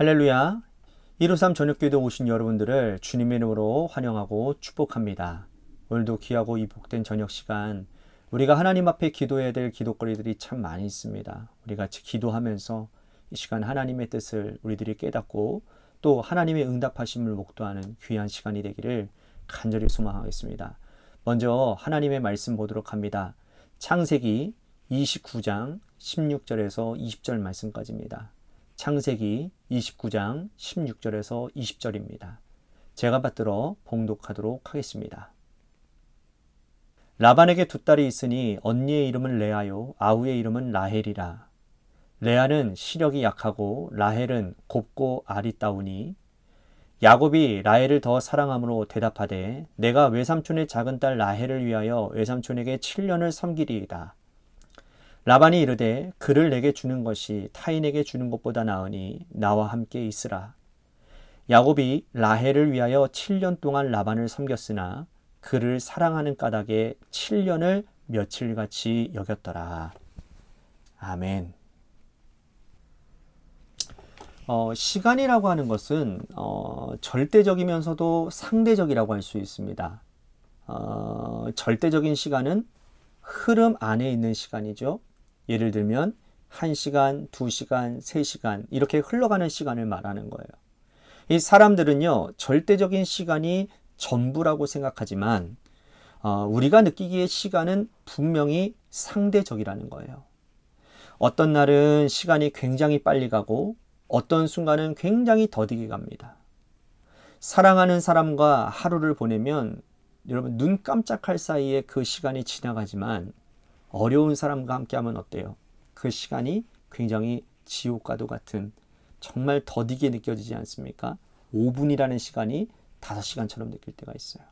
할렐루야. 153 저녁기도 오신 여러분들을 주님의 이름으로 환영하고 축복합니다. 오늘도 귀하고 이복된 저녁 시간, 우리가 하나님 앞에 기도해야 될 기도거리들이 참 많이 있습니다. 우리 같이 기도하면서 이 시간 하나님의 뜻을 우리들이 깨닫고 또 하나님의 응답하심을 목도하는 귀한 시간이 되기를 간절히 소망하겠습니다. 먼저 하나님의 말씀 보도록 합니다. 창세기 29장 16절에서 20절 말씀까지입니다. 창세기 29장 16절에서 20절입니다. 제가 받들어 봉독하도록 하겠습니다. 라반에게 두 딸이 있으니 언니의 이름은 레아요 아우의 이름은 라헬이라. 레아는 시력이 약하고 라헬은 곱고 아리따우니 야곱이 라헬을 더 사랑함으로 대답하되 내가 외삼촌의 작은 딸 라헬을 위하여 외삼촌에게 7년을 섬기리이다. 라반이 이르되 그를 내게 주는 것이 타인에게 주는 것보다 나으니 나와 함께 있으라. 야곱이 라헬을 위하여 7년 동안 라반을 섬겼으나 그를 사랑하는 까닭에 7년을 며칠같이 여겼더라. 아멘. 시간이라고 하는 것은 절대적이면서도 상대적이라고 할 수 있습니다. 절대적인 시간은 흐름 안에 있는 시간이죠. 예를 들면 1시간, 2시간, 3시간 이렇게 흘러가는 시간을 말하는 거예요. 이 사람들은요, 절대적인 시간이 전부라고 생각하지만 우리가 느끼기에 시간은 분명히 상대적이라는 거예요. 어떤 날은 시간이 굉장히 빨리 가고 어떤 순간은 굉장히 더디게 갑니다. 사랑하는 사람과 하루를 보내면 여러분 눈 깜짝할 사이에 그 시간이 지나가지만 어려운 사람과 함께하면 어때요? 그 시간이 굉장히 지옥과도 같은 정말 더디게 느껴지지 않습니까? 5분이라는 시간이 5시간처럼 느낄 때가 있어요.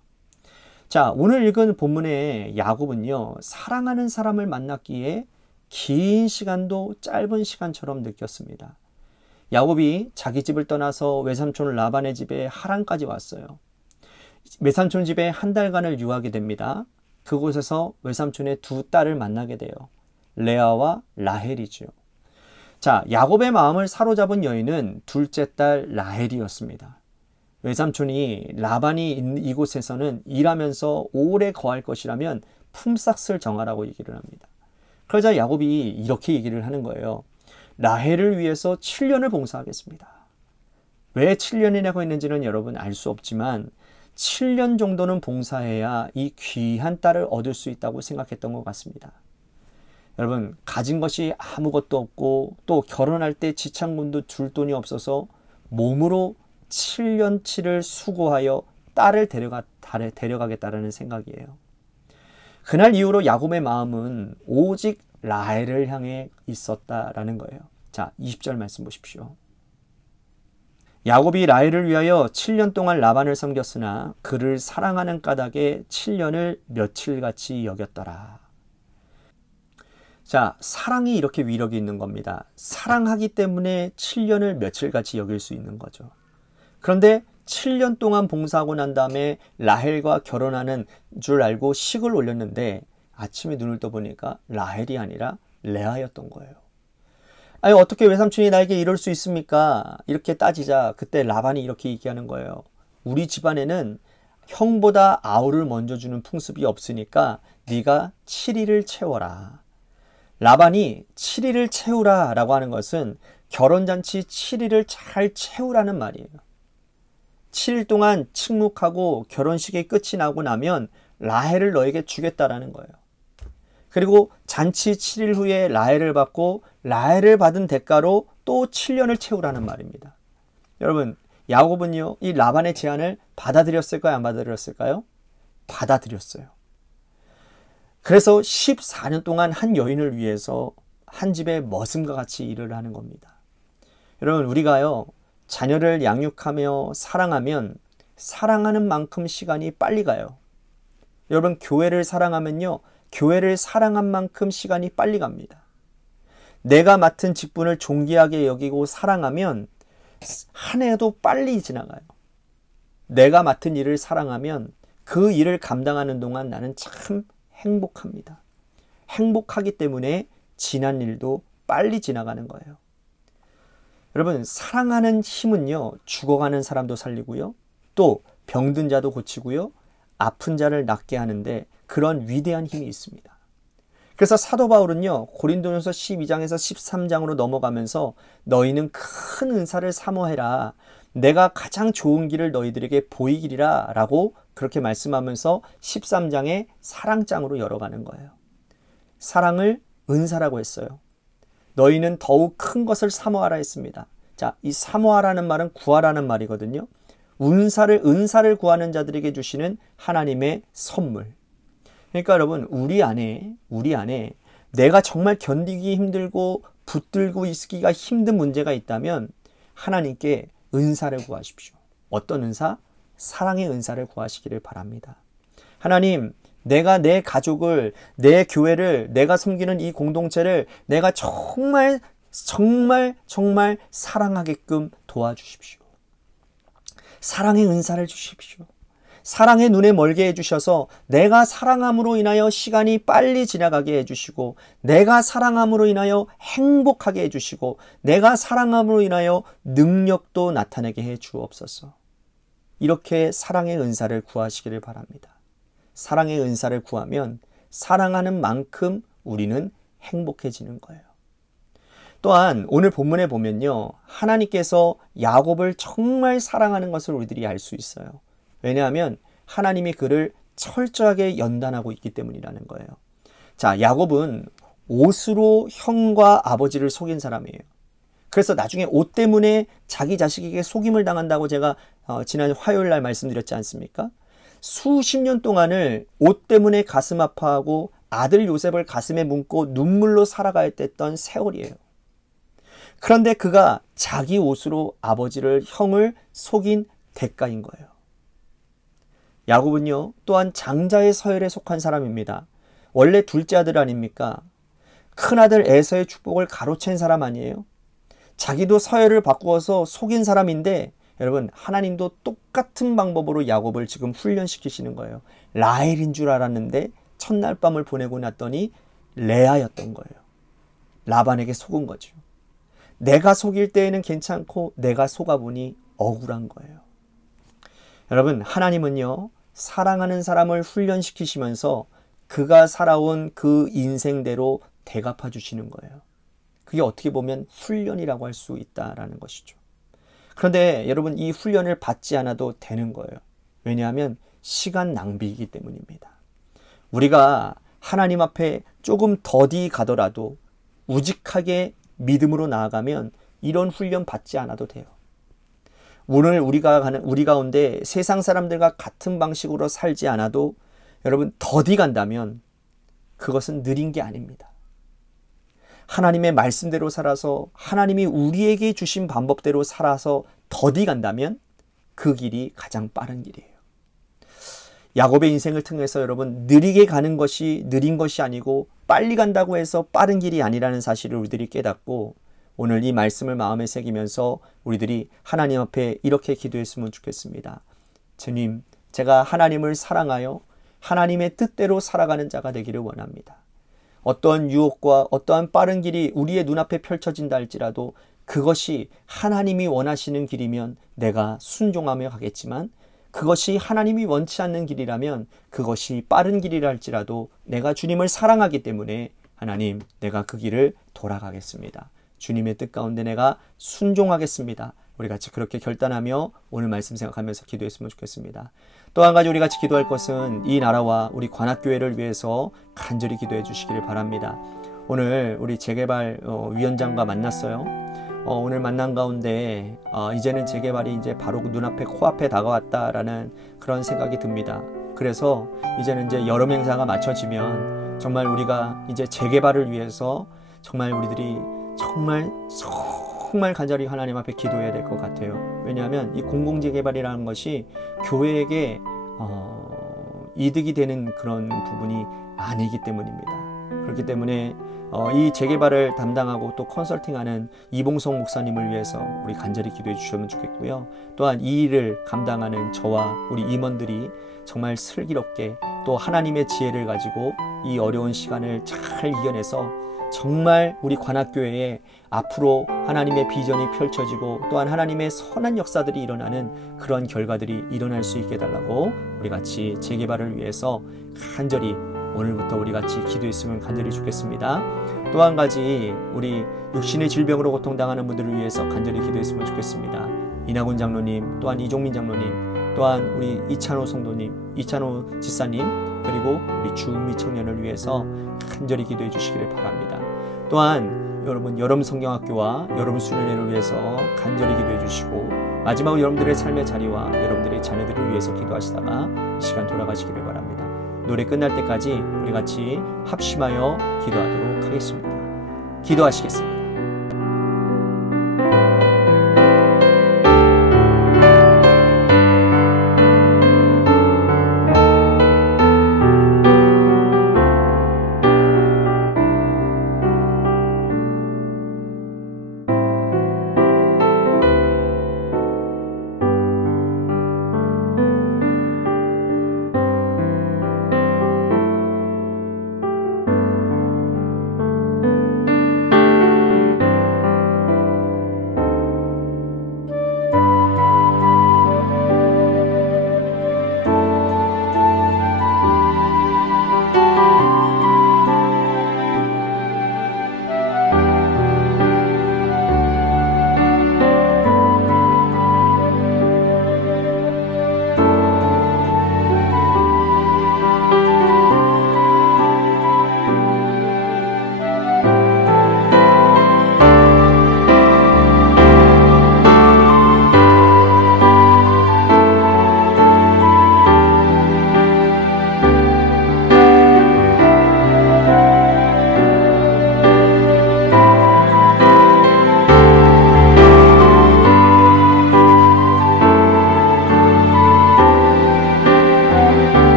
자, 오늘 읽은 본문의 야곱은요, 사랑하는 사람을 만났기에 긴 시간도 짧은 시간처럼 느꼈습니다. 야곱이 자기 집을 떠나서 외삼촌 라반의 집에 하란까지 왔어요. 외삼촌 집에 한 달간을 유하게 됩니다. 그곳에서 외삼촌의 두 딸을 만나게 돼요. 레아와 라헬이죠. 자, 야곱의 마음을 사로잡은 여인은 둘째 딸 라헬이었습니다. 외삼촌이 라반이 이곳에서는 일하면서 오래 거할 것이라면 품삯을 정하라고 얘기를 합니다. 그러자 야곱이 이렇게 얘기를 하는 거예요. 라헬을 위해서 7년을 봉사하겠습니다. 왜 7년이라고 했는지는 여러분 알 수 없지만 7년 정도는 봉사해야 이 귀한 딸을 얻을 수 있다고 생각했던 것 같습니다. 여러분, 가진 것이 아무것도 없고 또 결혼할 때 지참금도 줄 돈이 없어서 몸으로 7년치를 수고하여 딸을 데려가겠다라는 생각이에요. 그날 이후로 야곱의 마음은 오직 라헬을 향해 있었다라는 거예요. 자, 20절 말씀 보십시오. 야곱이 라헬을 위하여 7년 동안 라반을 섬겼으나 그를 사랑하는 까닭에 7년을 며칠같이 여겼더라. 자, 사랑이 이렇게 위력이 있는 겁니다. 사랑하기 때문에 7년을 며칠같이 여길 수 있는 거죠. 그런데 7년 동안 봉사하고 난 다음에 라헬과 결혼하는 줄 알고 식을 올렸는데 아침에 눈을 떠보니까 라헬이 아니라 레아였던 거예요. 아니, 어떻게 외삼촌이 나에게 이럴 수 있습니까? 이렇게 따지자 그때 라반이 이렇게 얘기하는 거예요. 우리 집안에는 형보다 아우를 먼저 주는 풍습이 없으니까 네가 7일을 채워라. 라반이 7일을 채우라 라고 하는 것은 결혼잔치 7일을 잘 채우라는 말이에요. 7일 동안 침묵하고 결혼식이 끝이 나고 나면 라헬을 너에게 주겠다라는 거예요. 그리고 잔치 7일 후에 라헬을 받고 라헬을 받은 대가로 또 7년을 채우라는 말입니다. 여러분, 야곱은요, 이 라반의 제안을 받아들였을까요? 안 받아들였을까요? 받아들였어요. 그래서 14년 동안 한 여인을 위해서 한 집에 머슴과 같이 일을 하는 겁니다. 여러분, 우리가요, 자녀를 양육하며 사랑하면 사랑하는 만큼 시간이 빨리 가요. 여러분, 교회를 사랑하면요, 교회를 사랑한 만큼 시간이 빨리 갑니다. 내가 맡은 직분을 존귀하게 여기고 사랑하면 한 해도 빨리 지나가요. 내가 맡은 일을 사랑하면 그 일을 감당하는 동안 나는 참 행복합니다. 행복하기 때문에 지난 일도 빨리 지나가는 거예요. 여러분, 사랑하는 힘은요, 죽어가는 사람도 살리고요, 또 병든 자도 고치고요, 아픈 자를 낫게 하는데 그런 위대한 힘이 있습니다. 그래서 사도 바울은요, 고린도전서 12장에서 13장으로 넘어가면서 너희는 큰 은사를 사모해라. 내가 가장 좋은 길을 너희들에게 보이기리라 라고 그렇게 말씀하면서 13장에 사랑장으로 열어가는 거예요. 사랑을 은사라고 했어요. 너희는 더욱 큰 것을 사모하라 했습니다. 자, 이 사모하라는 말은 구하라는 말이거든요. 은사를 구하는 자들에게 주시는 하나님의 선물. 그러니까 여러분, 우리 안에 내가 정말 견디기 힘들고 붙들고 있기가 힘든 문제가 있다면 하나님께 은사를 구하십시오. 어떤 은사? 사랑의 은사를 구하시기를 바랍니다. 하나님, 내가 내 가족을, 내 교회를, 내가 섬기는 이 공동체를 내가 정말 사랑하게끔 도와주십시오. 사랑의 은사를 주십시오. 사랑의 눈에 멀게 해주셔서 내가 사랑함으로 인하여 시간이 빨리 지나가게 해주시고, 내가 사랑함으로 인하여 행복하게 해주시고, 내가 사랑함으로 인하여 능력도 나타내게 해 주옵소서. 이렇게 사랑의 은사를 구하시기를 바랍니다. 사랑의 은사를 구하면 사랑하는 만큼 우리는 행복해지는 거예요. 또한 오늘 본문에 보면요, 하나님께서 야곱을 정말 사랑하는 것을 우리들이 알 수 있어요. 왜냐하면 하나님이 그를 철저하게 연단하고 있기 때문이라는 거예요. 자, 야곱은 옷으로 형과 아버지를 속인 사람이에요. 그래서 나중에 옷 때문에 자기 자식에게 속임을 당한다고 제가 지난 화요일 날 말씀드렸지 않습니까? 수십 년 동안을 옷 때문에 가슴 아파하고 아들 요셉을 가슴에 묻고 눈물로 살아가야 됐던 세월이에요. 그런데 그가 자기 옷으로 아버지를, 형을 속인 대가인 거예요. 야곱은요, 또한 장자의 서열에 속한 사람입니다. 원래 둘째 아들 아닙니까? 큰아들 에서의 축복을 가로챈 사람 아니에요? 자기도 서열을 바꾸어서 속인 사람인데, 여러분, 하나님도 똑같은 방법으로 야곱을 지금 훈련시키시는 거예요. 라헬인 줄 알았는데 첫날 밤을 보내고 났더니 레아였던 거예요. 라반에게 속은 거죠. 내가 속일 때에는 괜찮고 내가 속아보니 억울한 거예요. 여러분, 하나님은요, 사랑하는 사람을 훈련시키시면서 그가 살아온 그 인생대로 대갚아 주시는 거예요. 그게 어떻게 보면 훈련이라고 할 수 있다라는 것이죠. 그런데 여러분, 이 훈련을 받지 않아도 되는 거예요. 왜냐하면 시간 낭비이기 때문입니다. 우리가 하나님 앞에 조금 더디 가더라도 우직하게 믿음으로 나아가면 이런 훈련 받지 않아도 돼요. 오늘 우리 가운데 세상 사람들과 같은 방식으로 살지 않아도 여러분, 더디 간다면 그것은 느린 게 아닙니다. 하나님의 말씀대로 살아서 하나님이 우리에게 주신 방법대로 살아서 더디 간다면 그 길이 가장 빠른 길이에요. 야곱의 인생을 통해서 여러분, 느리게 가는 것이 느린 것이 아니고 빨리 간다고 해서 빠른 길이 아니라는 사실을 우리들이 깨닫고, 오늘 이 말씀을 마음에 새기면서 우리들이 하나님 앞에 이렇게 기도했으면 좋겠습니다. 주님, 제가 하나님을 사랑하여 하나님의 뜻대로 살아가는 자가 되기를 원합니다. 어떠한 유혹과 어떠한 빠른 길이 우리의 눈앞에 펼쳐진다 할지라도 그것이 하나님이 원하시는 길이면 내가 순종하며 가겠지만, 그것이 하나님이 원치 않는 길이라면 그것이 빠른 길이라 할지라도 내가 주님을 사랑하기 때문에 하나님, 내가 그 길을 돌아가겠습니다. 주님의 뜻 가운데 내가 순종하겠습니다. 우리 같이 그렇게 결단하며 오늘 말씀 생각하면서 기도했으면 좋겠습니다. 또 한 가지 우리 같이 기도할 것은 이 나라와 우리 관악교회를 위해서 간절히 기도해 주시기를 바랍니다. 오늘 우리 재개발 위원장과 만났어요. 오늘 만난 가운데 이제는 재개발이 이제 바로 눈앞에 코앞에 다가왔다라는 그런 생각이 듭니다. 그래서 이제는 이제 여름 행사가 맞춰지면 정말 우리가 이제 재개발을 위해서 정말 우리들이 정말 간절히 하나님 앞에 기도해야 될 것 같아요. 왜냐하면 이 공공재개발이라는 것이 교회에게 이득이 되는 그런 부분이 아니기 때문입니다. 그렇기 때문에 이 재개발을 담당하고 또 컨설팅하는 이봉성 목사님을 위해서 우리 간절히 기도해 주시면 좋겠고요. 또한 이 일을 감당하는 저와 우리 임원들이 정말 슬기롭게 또 하나님의 지혜를 가지고 이 어려운 시간을 잘 이겨내서 정말 우리 관악교회에 앞으로 하나님의 비전이 펼쳐지고 또한 하나님의 선한 역사들이 일어나는 그런 결과들이 일어날 수 있게 해달라고 우리 같이 재개발을 위해서 간절히 오늘부터 우리 같이 기도했으면 간절히 좋겠습니다. 또 한 가지 우리 육신의 질병으로 고통당하는 분들을 위해서 간절히 기도했으면 좋겠습니다. 이나군 장로님, 또한 이종민 장로님, 또한 우리 이찬호 성도님, 이찬호 지사님, 그리고 우리 주은미 청년을 위해서 간절히 기도해 주시기를 바랍니다. 또한 여러분 여름 성경학교와 여름 수련회를 위해서 간절히 기도해 주시고 마지막으로 여러분들의 삶의 자리와 여러분들의 자녀들을 위해서 기도하시다가 이 시간 돌아가시기를 바랍니다. 노래 끝날 때까지 우리 같이 합심하여 기도하도록 하겠습니다. 기도하시겠습니다.